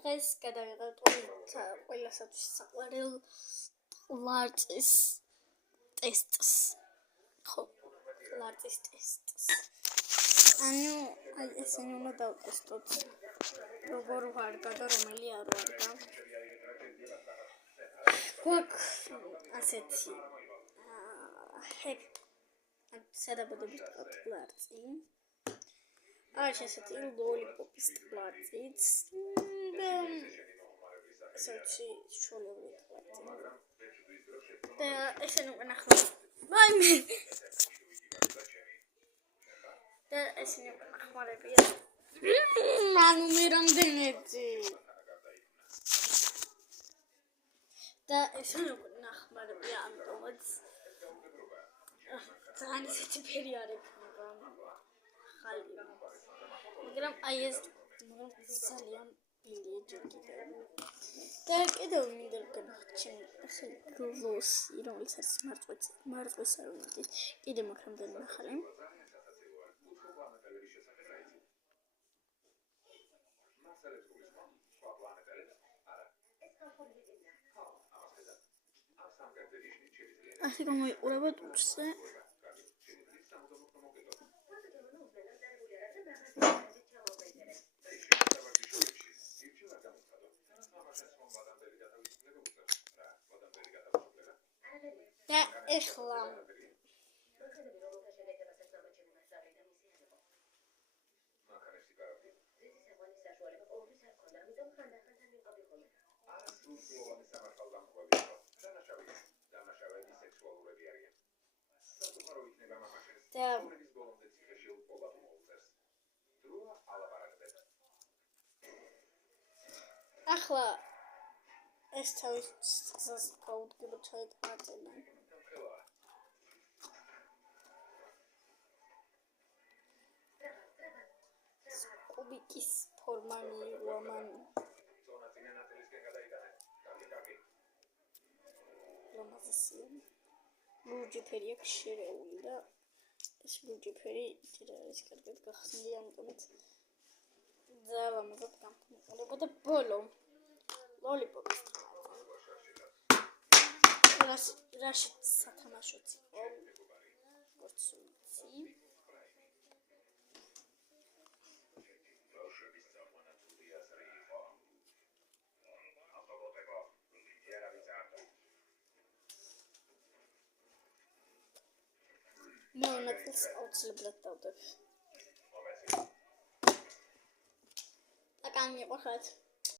დღეს გადავიღებთ ყველასათვის საყვარელ ლარწის ტესტს. ხო, ლარწის ტესტს. ანუ აი ესენი უნდა დავტესტოთ. როგორ ვარგა და რომელი არ ვარგა. გვაქვს ასეთი სადაბადების ლარწი. არის ესეთი ლოლიპოპის ლარწიც და ესეთი შოლოვი ლარწი. და ესენი უკვე ნახლა. მაიმე. და ესენი უკვე ნახმარებია. ანუ მე რამდენიც. და ესენი უკვე ნახმარებია ამიტომაც. ძალიან ისეთი ფერი არ ექნება. ხალი. მაგრამ აი ეს ძალიან ბილი ჯერ და კიდევ მინდა განახჩენ ახლა გლოსი რომელიც არის მარწყვის არომატი კიდე მაქვს რამდენი ახალი ასე გამოიყურება ტუჩზე და ეხლა ახლა ეს თავის გზას გაუდგება ჩაეკმაწერა კუბიკის ფორმა მიიღო მან ლამაზია ლურჯი ფერი აქვს შერეული და ეს ლურჯი ფერი ჯერ არის კარგად გახსნილი ამიტომაც ძალიან ლამაზად გამყურება და ბოლო ლოლიპოპი რაში სათამაშოც იყო როგორც ვიცი მონაწილს აუცილებლად დავდებ და გამიყვახეთ